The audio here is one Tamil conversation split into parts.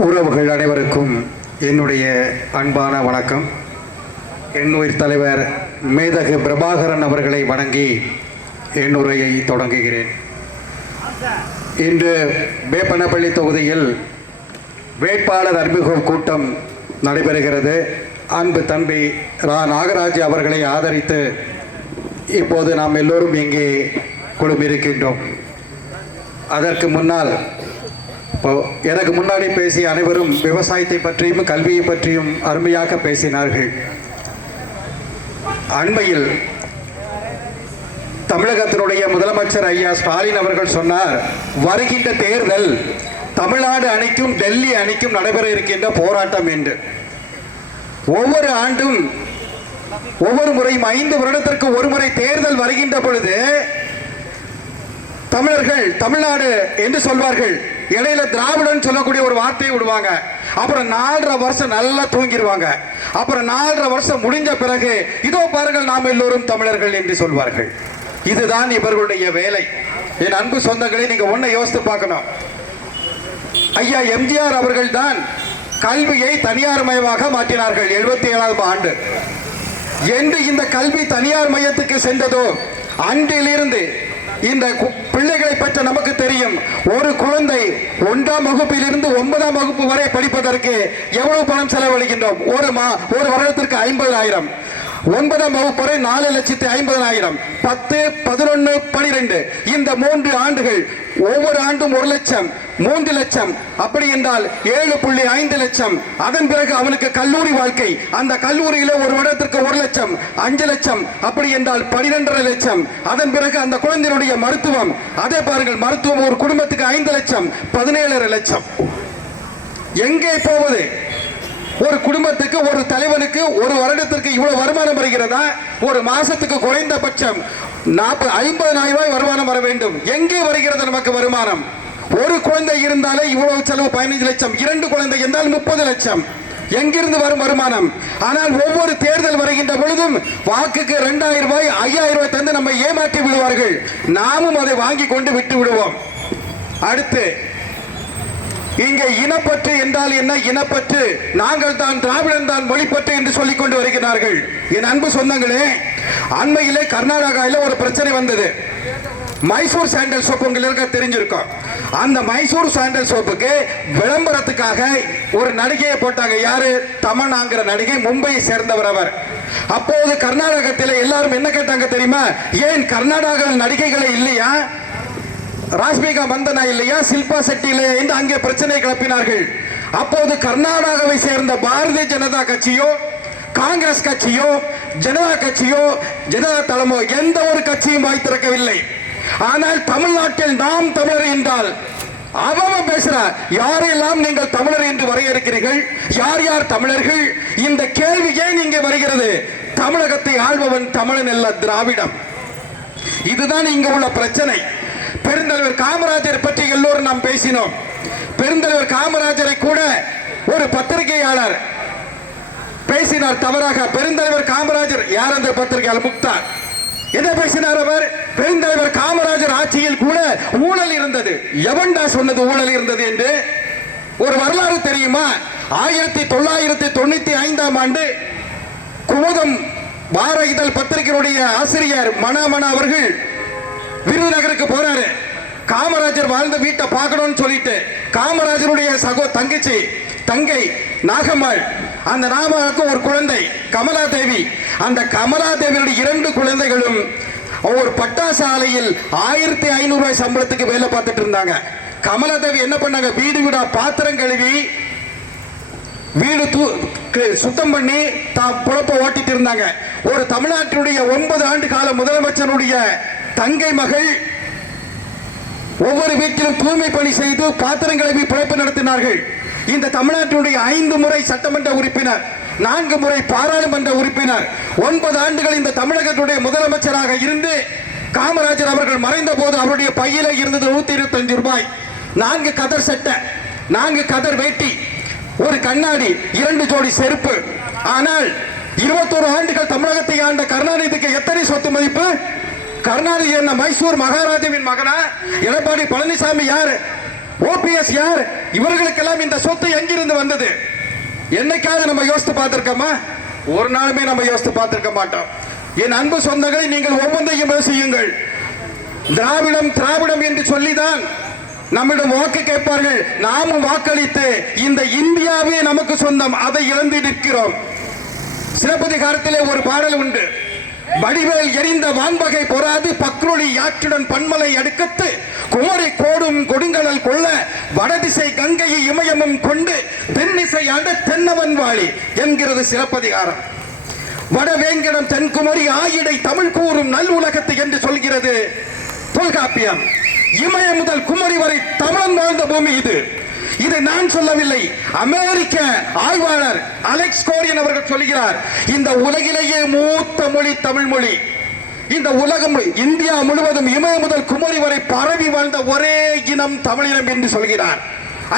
உறவுகள் அனைவருக்கும் என்னுடைய அன்பான வணக்கம். என் உயிர் தலைவர் மேதகு பிரபாகரன் அவர்களை வணங்கி என் உரையை தொடங்குகிறேன். இன்று வேப்பனப்பள்ளி தொகுதியில் வேட்பாளர் அறிமுக கூட்டம் நடைபெறுகிறது. அன்பு தம்பி ரா நாகராஜ் அவர்களை ஆதரித்து இப்போது நாம் எல்லோரும் இங்கே குழுமியிருக்கின்றோம். அதற்கு முன்னால் எனக்கு முன்னாடி பேசிய அனைவரும் விவசாயத்தை பற்றியும் கல்வியை பற்றியும் அருமையாக பேசினார்கள். அண்மையில் தமிழகத்தினுடைய முதலமைச்சர் ஐயா ஸ்டாலின் அவர்கள் சொன்னார், வருகின்ற தேர்தல் தமிழ்நாடு அணிக்கும் டெல்லி அணிக்கும் நடைபெற இருக்கின்ற போராட்டம் என்று. ஒவ்வொரு ஆண்டும் ஒவ்வொரு முறையும் 5 வருடத்திற்கு ஒரு முறை தேர்தல் வருகின்ற பொழுது தமிழர்கள் தமிழ்நாடு என்று சொல்வார்கள். இடையில திராவிடன் சொல்லக்கூடிய ஒரு வார்த்தையை விடுவாங்க. அப்புறம் 4.5 வருஷம் நல்லா தூங்கிடுவாங்க. அப்புறம் 4.5 வருஷம் முடிஞ்ச பிறகு இதோ பாருங்கள் நாம் எல்லோரும் தமிழர்கள் என்று சொல்வார்கள். இதுதான் இவர்களுடைய வேலை. என் அன்பு சொந்தங்களை நீங்க ஒன்றை யோசித்து பார்க்கணும். ஐயா எம்ஜிஆர் அவர்கள் தான் கல்வியை தனியார் மயமாக மாற்றினார்கள் 77ஆம் ஆண்டு. என்று இந்த கல்வி தனியார் மையத்துக்கு சென்றதோ அன்றிலிருந்து இந்த பிள்ளைகளை பற்றி நமக்கு தெரியும். ஒரு குழந்தை 1ஆம் வகுப்பிலிருந்து 9ஆம் வகுப்பு வரை படிப்பதற்கு எவ்வளவு பணம் செலவழிக்கின்றோம்? ஒரு வருடத்திற்கு 50,000. 9ஆம் வகுப்பு வரை 4,50,000. 10, 11, 12 இந்த 3 ஆண்டுகள் ஒவ்வொரு ஆண்டும் 1 லட்சம், 3 லட்சம், அப்படி என்றால் 7.5 லட்சம். அதன் பிறகு அவனுக்கு கல்லூரி வாழ்க்கை. அந்த கல்லூரியில ஒரு வருடத்திற்கு 1 லட்சம், 5 லட்சம், அப்படி என்றால் 12.5 லட்சம். அதன் பிறகு அந்த குழந்தையினுடைய மருத்துவம், அதே பாருங்கள், மருத்துவம் ஒரு குடும்பத்துக்கு 5 லட்சம், 17.5 லட்சம். எங்கே போவது? ஒரு குடும்பத்துக்கு ஒரு தலைவனுக்கு ஒரு வருடத்திற்கு இவ்வளவு வருமானம் வருகிறதா? ஒரு மாசத்துக்கு குறைந்தபட்சம் 50,000 ரூபாய் வருமானம் வர வேண்டும். எங்கே வருகிறது நமக்கு வருமானம்? ஒரு குழந்தை இருந்தாலே இவ்வளவு செலவு 15 லட்சம், 2 குழந்தை இருந்தால் 30 லட்சம். எங்கிருந்து வரும் வருமானம்? ஆனால் ஒவ்வொரு தேர்தல் வருகின்ற பொழுதும் வாக்குக்கு 2,000 ரூபாய் 5,000 ரூபாய் தந்து நம்ம ஏமாற்றி விடுவார்கள். நாமும் அதை வாங்கி கொண்டு விட்டு விடுவோம். அடுத்து இங்கே இனப்பற்று என்றால் என்ன? இனப்பற்று, நாங்கள் தான் திராவிடன் தான் மொழிப்பற்று என்று சொல்லிக் கொண்டு வருகிறார்கள். என் அன்பு சொந்தங்களே, அண்மையிலே கர்நாடகாவில் ஒரு பிரச்சனை வந்தது. மைசூர் சாண்டல் சோப்பு உங்களுக்கு தெரிஞ்சிருக்கும். அந்த மைசூர் சாண்டல் சோப்புக்கு விளம்பரத்துக்காக ஒரு நடிகையை போட்டாங்க. யாரு? தமன்னாங்கிற நடிகை, மும்பையை சேர்ந்தவர் அவர். அப்போது கர்நாடகத்தில் எல்லாரும் என்ன கேட்டாங்க தெரியுமா? ஏன் கர்நாடகாவில் நடிகைகளே இல்லையா? ராஷ்மிகா மந்தனா இல்லையா? சில்பா செட்டி இல்லையா என்று அங்கே பிரச்சனை கிளப்பினார்கள். அப்போது கர்நாடகாவை சேர்ந்த பாரதிய ஜனதா கட்சியோ, காங்கிரஸ் கட்சியோ, ஜனதா கட்சியோ, ஜனதா தளமோ எந்த ஒரு கட்சியும் வாய் திறக்கவில்லை. ஆனால் தமிழ்நாட்டில் நாம் தமிழர் என்றால் அவன் பேசுறார். யாரெல்லாம் நீங்கள் தமிழர் என்று வரையறுக்கிறீர்கள்? யார் யார் தமிழர்கள்? இந்த கேள்வி ஏன் இங்கே வருகிறது? தமிழகத்தை ஆள்பவன் தமிழன் அல்ல, திராவிடம். இதுதான் இங்க உள்ள பிரச்சனை. பெருந்தலைவர் காமராஜர் பற்றி எல்லோரும் நாம் பேசினோம். பெருந்தலைவர் காமராஜரை கூட ஒரு பத்திரிகையாளர் பேசினார் தவறாக. பெருந்தலைவர் காமராஜர் யார்? அந்த பத்திரிகையாளர் முக்தார் என்ன பேசினார்? அவர் பெருந்தலைவர் காமராஜர் ஆட்சியில் கூட ஊழல் இருந்தது. எவன்டா சொன்னது ஊழல் இருந்தது என்று? ஒரு வரலாறு தெரியுமா? 1995ஆம் ஆண்டு குமுதம் வார இதழ் பத்திரிகையுடைய ஆசிரியர் மனா அவர்கள் விருதுநகருக்கு போறாரு. காமராஜர் வாழ்ந்த வீட்டை பார்க்கணும்னு சொல்லிட்டு காமராஜருடைய தங்கை நாகம்மாள், அந்த நாகம்மாளுக்கு ஒரு குழந்தை கமலா தேவி. அந்த கமலா தேவியுடைய 2 குழந்தைகளும் ஒரு பட்டாசு ஆலையில் 1,500 ரூபாய் சம்பளத்துக்கு வேலை பார்த்துட்டு இருந்தாங்க. கமலா தேவி என்ன பண்ணாங்க? வீடு வீடா பாத்திரம் கழுவி வீடு சுத்தம் பண்ணி பொழப்ப ஓட்டிட்டு இருந்தாங்க. ஒரு தமிழ்நாட்டினுடைய 9 ஆண்டு கால முதலமைச்சருடைய தங்கை மகள் ஒவ்வொரு வீட்டிலும் தூய்மை பணி செய்து பாத்திரம் கழுவி பிழைப்பு நடத்தினார்கள். இந்த தமிழ்நாட்டினுடைய 5 முறை சட்டமன்ற உறுப்பினர், 4 முறை பாராளுமன்ற உறுப்பினர், 9 ஆண்டுகள் இந்த தமிழகத்துடைய முதலமைச்சராக இருந்து காமராஜர் அவர்கள் மறைந்த போது அவருடைய பையில இருந்தது 125 ரூபாய், 4 கதர் சட்டை, 4 கதர் வேட்டி, ஒரு கண்ணாடி, 2 ஜோடி செருப்பு. ஆனால் 21 ஆண்டுகள் தமிழகத்தை ஆண்ட கருணாநிதிக்கு எத்தனை சொத்து மதிப்பு? கருணாநிதி என்ன மைசூர் மகாராஜாவின் மகனா? எடப்பாடி பழனிசாமி யாரு? ஓபிஎஸ் யார்? இவர்களுக்கெல்லாம் இந்த சொத்து எங்கிருந்து வந்தது? என்னைக்காவது நம்ம யோசித்து பார்த்திருக்கோமா? ஒரு நாளுமே நம்ம யோசித்து பார்த்திருக்க மாட்டோம். என் அன்பு சொந்தங்களை, நீங்கள் ஒவ்வொன்றையும் யோசியுங்கள். திராவிடம் திராவிடம் என்று சொல்லிதான் நம்மிடம் வாக்கு கேட்பார்கள். நாமும் வாக்களித்து இந்த இந்தியாவே நமக்கு சொந்தம், அதை இழந்து நிற்கிறோம். சிலப்பதிகாரத்திலே ஒரு பாடல் உண்டு. வடிவேல் எரிந்த வான்பகை பொறாது பக்ரொளி யாற்றுடன் பன்மலை அடுக்கத்து குமரி கோடும் கொடுங்கடல் கொள்ள வடதிசை கங்கையை இமயமும் கொண்டு தென்னிசை அட தென்னவன் வாழி என்கிறது சிலப்பதிகாரம். வடவேங்கடம் தென்குமரி ஆயிடை தமிழ் கூறும் நல் உலகத்து என்று சொல்கிறது தொல்காப்பியம். இமய முதல் குமரி வரை தமிழன் வாழ்ந்த பூமி இது. இது நான் சொல்லவில்லை, அமெரிக்க ஆய்வாளர் அலெக்ஸ் கோரியன் அவர்கள் சொல்கிறார். இந்த உலகிலேயே மூத்த மொழி தமிழ் மொழி. இந்த உலகம் இந்தியா முழுவதும் இமய முதல் குமரி வரை பரவி வாழ்ந்த ஒரே இனம் தமிழினம் என்று சொல்கிறார்.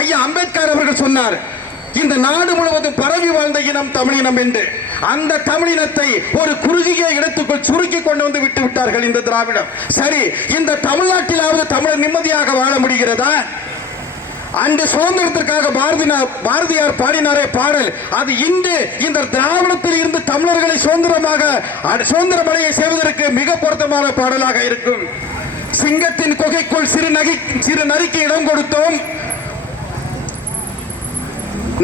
ஐயா அம்பேத்கர் அவர்கள் சொன்னார், இந்த நாடு முழுவதும் பரவி வாழ்ந்த இனம் தமிழினம் என்று. அந்த தமிழினத்தை ஒரு குறுகிய இடத்துக்குள் சுருக்கி கொண்டு வந்து விட்டு விட்டார்கள் இந்த திராவிடம். சரி, இந்த தமிழ்நாட்டிலாவது தமிழர் நிம்மதியாக வாழ முடிகிறதா? அன்று சுதந்திரத்திற்காக பாரதியார் பாடினாரே பாடல், அது இன்று இந்த திராவிடத்தில் இருந்து தமிழர்களை சுதந்திரமடைய செய்வதற்கு மிக பொருத்தமான பாடலாக இருக்கும். சிங்கத்தின் குகைக்குள் சிறு நரிக்கு இடம் கொடுத்தோம்,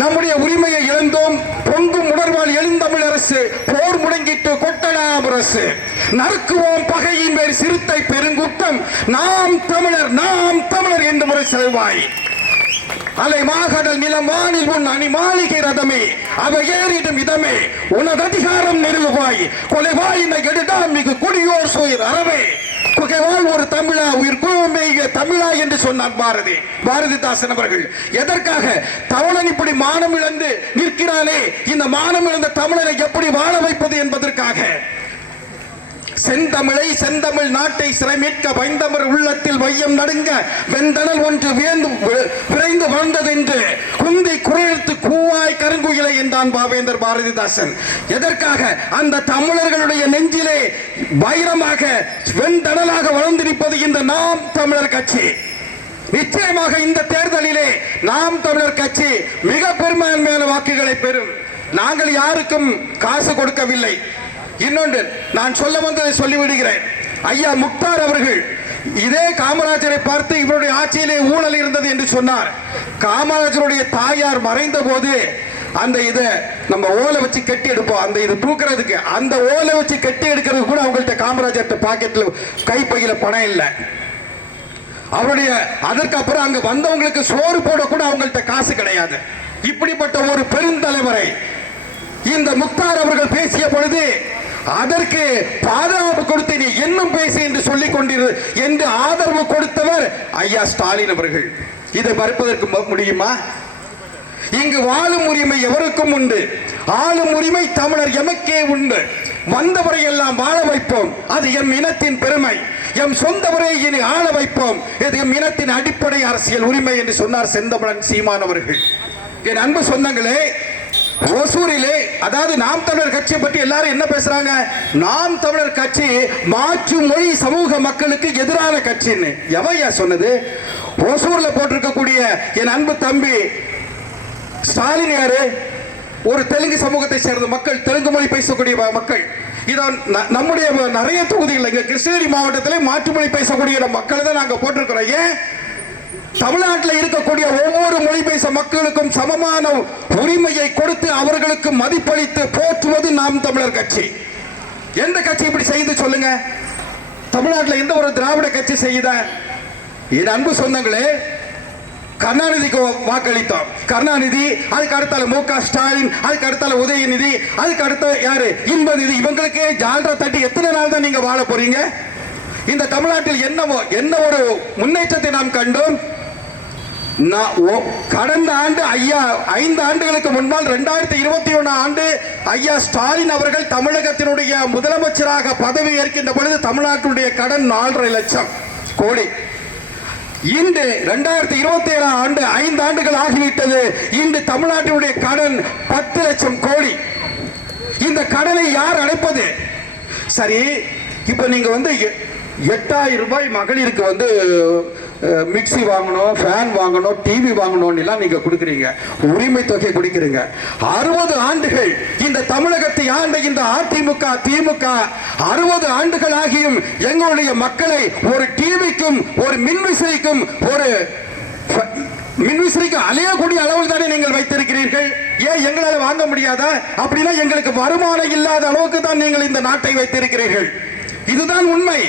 நம்முடைய உரிமையை இழந்தோம். பொங்கும் உணர்வால் எழுந்தமிழ் அரசு போர் முடங்கிட்டு கொட்டலாம் அரசு நறுக்குவோம் பகையின் மேல் சிறுத்தை பெருங்குத்தம் நாம் தமிழர் என்று முறை செல்வாய். அலை மாகடல் நிலம் வானில் உன் அணி மாளிகை ரதமே அவை ஏறிடும் இதமே உனது அதிகாரம் நிறுவாய் கொலைவாயினை எடுடாம் மிகு குடியோர் சோயிர் அறவே குகைவாள் ஒரு தமிழா உயிர் குழுமே தமிழா என்று சொன்னார் பாரதிதாசன் அவர்கள். எதற்காக? தமிழன் இப்படி மானம் இழந்து நிற்கிறானே, இந்த மானம் இழந்த தமிழனை எப்படி வாழ வைப்பது என்பதற்காக. செந்தமிழ் நாட்டை சிறை மீட்க வைந்தமர் உள்ளத்தில் வையம் நடுங்க வெந்தனல் ஒன்று விரைந்து வந்ததென்று குந்தி குரழுத்து கூவாய் கருங்குயிலை என்றான் பாவேந்தர் பாரதிதாசன். எதற்காக? அந்த தமிழர்களுடைய நெஞ்சிலே வைரமாக வெந்தனலாக வளர்ந்திருப்பது இந்த நாம் தமிழர் கட்சி. நிச்சயமாக இந்த தேர்தலிலே நாம் தமிழர் கட்சி மிக பெரும்பான்மையான வாக்குகளை பெறும். நாங்கள் யாருக்கும் காசு கொடுக்கவில்லை. இன்னொன்று நான் சொல்ல வந்ததை சொல்லிவிடுகிறேன். ஐயா முக்தார் அவர்கள் இதே காமராஜரை பார்த்து இவருடைய ஆட்சியிலே ஊழல் இருந்தது என்று சொன்னார். காமராஜருடைய தாயார் மறைந்த போது அந்த இதை நம்ம ஓலை வச்சு கட்டி எடுப்போம், அந்த இது தூக்குறதுக்கு அந்த ஓலை வச்சு கட்டி எடுக்கிறது கூட அவங்கள்ட்ட காமராஜர் பாக்கெட்ல கைப்பையில பணம் இல்லை. அவருடைய அதற்கு அப்புறம் அங்க வந்தவங்களுக்கு சோறு போட கூட அவங்கள்ட்ட காசு கிடையாது. இப்படிப்பட்ட ஒரு பெருந்தலைவரை இந்த முக்தார் அவர்கள் பேசிய பொழுது அதற்கு பாதுகாப்பு கொடுத்து நீ இன்னும் பேசு என்று சொல்லிக் கொண்டிரு என்று ஆதரவு கொடுத்தவர் ஐயா ஸ்டாலின் அவர்கள். இதை மறுப்பதற்கு முடியுமா? இங்கு வாழும் உரிமை எவருக்கும் உண்டு, ஆளும் உரிமை தமிழர் எமக்கே உண்டு. வந்தவரை எல்லாம் வாழ வைப்போம், அது எம் இனத்தின் பெருமை. எம் சொந்தவரை இனி ஆள வைப்போம், இது எம் இனத்தின் அடிப்படை அரசியல் உரிமை என்று சொன்னார் செந்தமிழன் சீமான் அவர்கள். என் அன்பு சொந்தங்களே, ஓசூரிலே அதாவது நாம் தமிழர் கட்சியை பற்றி எல்லாரும் என்ன பேசுறாங்க? நாம் தமிழர் கட்சி மாற்று மொழி சமூக மக்களுக்கு எதிரான கட்சின்னு எவையா சொன்னது? ஓசூர்ல போட்டிருக்கக்கூடிய என் அன்பு தம்பி ஸ்டாலின் யாரு? ஒரு தெலுங்கு சமூகத்தை சேர்ந்த மக்கள், தெலுங்கு மொழி பேசக்கூடிய மக்கள். இதான் நம்முடைய நிறைய தொகுதிகள் இங்க கிருஷ்ணகிரி மாவட்டத்திலே மாற்று மொழி பேசக்கூடிய மக்களை தான் நாங்க போட்டிருக்கிறோம். ஏன்? தமிழ்நாட்டில் இருக்கக்கூடிய ஒவ்வொரு மொழி பேச மக்களுக்கும் சமமான உரிமையை கொடுத்து அவர்களுக்கு மதிப்பளித்து போற்றுவது நாம் தமிழர் கட்சி. எந்த கட்சி இப்படி செய்து சொல்லுங்க? தமிழ்நாட்டில் எந்த ஒரு திராவிட கட்சி செய்த? என் அன்பு சொந்தங்களே, கருணாநிதிக்கு வாக்களித்தோம். கருணாநிதி, அதுக்கு அடுத்தால மு.க. ஸ்டாலின், அதுக்கு அடுத்தால உதயநிதி, அதுக்கு அடுத்த யாரு இன்பநிதி, இவங்களுக்கே ஜால்ரா தட்டி எத்தனை நாள் தான் நீங்க வாழ போறீங்க? இந்த தமிழ்நாட்டில் என்ன ஒரு முன்னேற்றத்தை நாம் கண்டோம்? கடந்த ஆண்டு 5 ஆண்டுகளுக்கு முன்னால் 2021 ஆண்டு ஐயா ஸ்டாலின் அவர்கள் தமிழகத்தினுடைய முதலமைச்சராக பதவி ஏற்கின்ற பொழுது தமிழ்நாட்டினுடைய கடன் 4.5 லட்சம் கோடி. இன்று 2027 ஆண்டு 5 ஆண்டுகள் ஆகிவிட்டது. இன்று தமிழ்நாட்டினுடைய கடன் 10 லட்சம் கோடி. இந்த கடனை யார் அடைப்பது? சரி, இப்ப நீங்க 8000 ரூபாய் மகளிருக்கு மிக்சி வாங்கணும், ஃபேன் வாங்கணும், டிவி வாங்கணும்னு எல்லாம் நீங்க கொடுக்குறீங்க, உரிமை தொகை கொடுக்கிறீங்க. 60 ஆண்டுகள் இந்த தமிழகத்தை ஆண்ட இந்த அதிமுக திமுக 60 ஆண்டுகள் ஆகியும் எங்களுடைய மக்களை ஒரு டிவிக்கும் ஒரு மின்விசிறிக்கும் அலையக்கூடிய அளவில் தானே நீங்கள் வைத்திருக்கிறீர்கள். ஏன் எங்களால் வாங்க முடியாதா? அப்படின்னா எங்களுக்கு வருமானம் இல்லாத அளவுக்கு தான் நீங்கள் இந்த நாட்டை வைத்திருக்கிறீர்கள். இதுதான் உண்மை.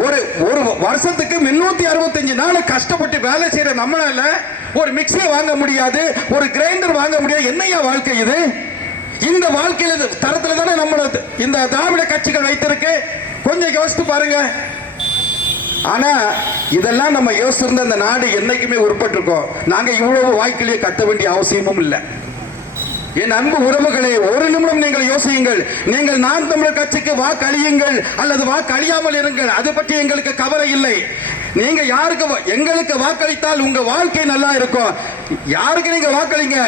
ஒரு வருஷத்துக்கு 365 நாள் கஷ்டப்பட்டு வேலை செய்யற நம்மளால ஒரு மிக்சியை வாங்க முடியாது, ஒரு கிரைண்டர் வாங்க முடியாது. என்னையா வாழ்க்கை இது? இந்த வாழ்க்கையில தரத்துல தானே நம்ம இந்த திராவிட கட்சிகள் வைத்திருக்கு. கொஞ்சம் யோசித்து பாருங்க. ஆனா இதெல்லாம் நம்ம யோசிச்சிருந்த இந்த நாடு என்னைக்குமே உருப்பட்டிருக்கோம். நாங்க இவ்வளவு வாய்க்கிலேயே கத்த வேண்டிய அவசியமும் இல்லை. என் அன்பு உறவுகளே, ஒரு நிமிடம் நீங்கள் யோசியுங்கள். நீங்கள் நாம் தமிழர் கட்சிக்கு வாக்களியுங்கள் அல்லது வாக்களியாமல் இருங்கள், அது பற்றி எங்களுக்கு கவலை இல்லை. நீங்க யாருக்கு எங்களுக்கு வாக்களித்தால் உங்க வாழ்க்கை நல்லா இருக்கும். யாருக்கு நீங்க வாக்களிங்க,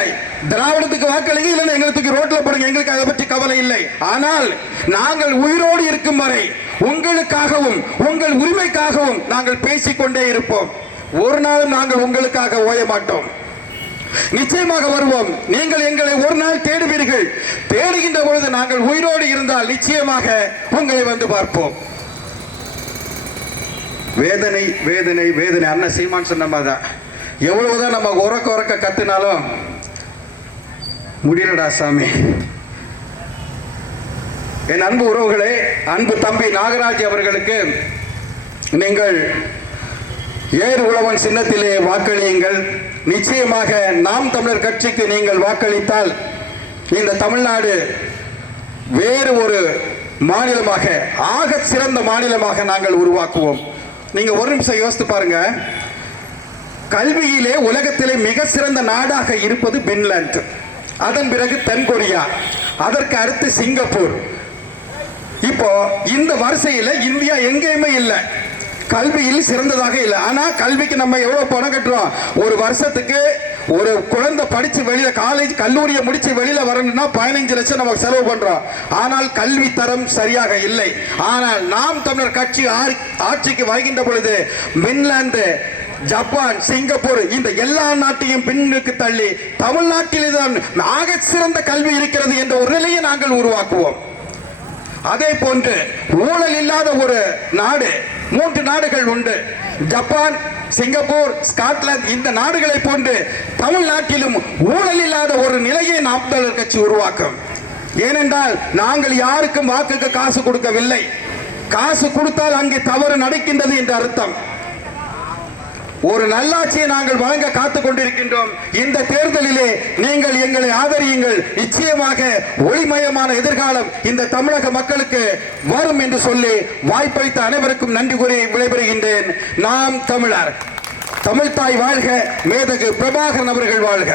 திராவிடத்துக்கு வாக்களிங்க, இல்லைன்னா எங்களுக்கு ரோட்ல போடுங்க, எங்களுக்கு அதை பற்றி கவலை இல்லை. ஆனால் நாங்கள் உயிரோடு இருக்கும் வரை உங்களுக்காகவும் உங்கள் உரிமைக்காகவும் நாங்கள் பேசிக்கொண்டே இருப்போம். ஒரு நாளும் நாங்கள் உங்களுக்காக ஓய மாட்டோம். நிச்சயமாக வருவோம். நீங்கள் எங்களை ஒரு நாள் தேடுவீர்கள். தேடுகின்ற பொழுது நாங்கள் உயிரோடு இருந்தால் நிச்சயமாக உங்களை வந்து பார்ப்போம். வேதனை வேதனை வேதனை. அண்ணன் சீமான் சொன்ன மாதிரிதான், எவ்வளவுதான் நம்ம உறக்க கத்துனாலும் முடியலடா சாமி. என் அன்பு உறவுகளே, அன்பு தம்பி நாகராஜ் அவர்களுக்கு நீங்கள் ஏர் உழவன் சின்னத்திலே வாக்களியுங்கள். நிச்சயமாக நாம் தமிழர் கட்சிக்கு நீங்கள் வாக்களித்தால் இந்த தமிழ்நாடு வேறு ஒரு மாநிலமாக, ஆக சிறந்த மாநிலமாக நாங்கள் உருவாக்குவோம். நீங்க ஒரு நிமிஷம் யோசித்து பாருங்க. கல்வியிலே உலகத்திலே மிக சிறந்த நாடாக இருப்பது பின்லாந்து, அதன் பிறகு தென்கொரியா, அதற்கு அடுத்து சிங்கப்பூர். இப்போ இந்த வரிசையில் இந்தியா எங்கேயுமே இல்லை, கல்வியில் சிறந்ததாக இல்லை. ஆனா கல்விக்கு நம்ம எவ்வளவு பணம் கட்டுறோம்? ஒரு வருஷத்துக்கு ஒரு குழந்தை படிச்சு வெளியில காலேஜ் கல்லூரியை முடிச்சு வெளியில வரணும்னா 15 லட்சம் நம்ம செலவு பண்றோம். ஆனால் கல்வி தரம் சரியாக இல்லை. ஆனால் நாம் தமிழர் கட்சி ஆட்சிக்கு வருகின்ற பொழுது பின்லாந்து, ஜப்பான், சிங்கப்பூர் இந்த எல்லா நாட்டையும் பின்னுக்கு தள்ளி தமிழ்நாட்டிலே தான் ஆக சிறந்த கல்வி இருக்கிறது என்ற ஒரு நிலையை நாங்கள் உருவாக்குவோம். அதே போன்று ஊழல் இல்லாத ஒரு நாடு 3 நாடுகள் உண்டு. ஜப்பான், சிங்கப்பூர், ஸ்காட்லாந்து இந்த நாடுகளை போன்று தமிழ்நாட்டிலும் ஊழல் இல்லாத ஒரு நிலையை நாம் தமிழர் கட்சி உருவாக்கும். ஏனென்றால் நாங்கள் யாருக்கும் வாக்குக்கு காசு கொடுக்கவில்லை. காசு கொடுத்தால் அங்கே தவறு நடக்கின்றது என்று அர்த்தம். ஒரு நல்லாட்சியை நாங்கள் வழங்க காத்துக் கொண்டிருக்கின்றோம். இந்த தேர்தலிலே நீங்கள் எங்களை ஆதரியுங்கள். நிச்சயமாக ஒளிமயமான எதிர்காலம் இந்த தமிழக மக்களுக்கு வரும் என்று சொல்லி வாய்ப்பளித்த அனைவருக்கும் நன்றி கூறி விடைபெறுகின்றேன். நாம் தமிழர், தமிழ்தாய் வாழ்க, மேதகு பிரபாகரன் அவர்கள் வாழ்க.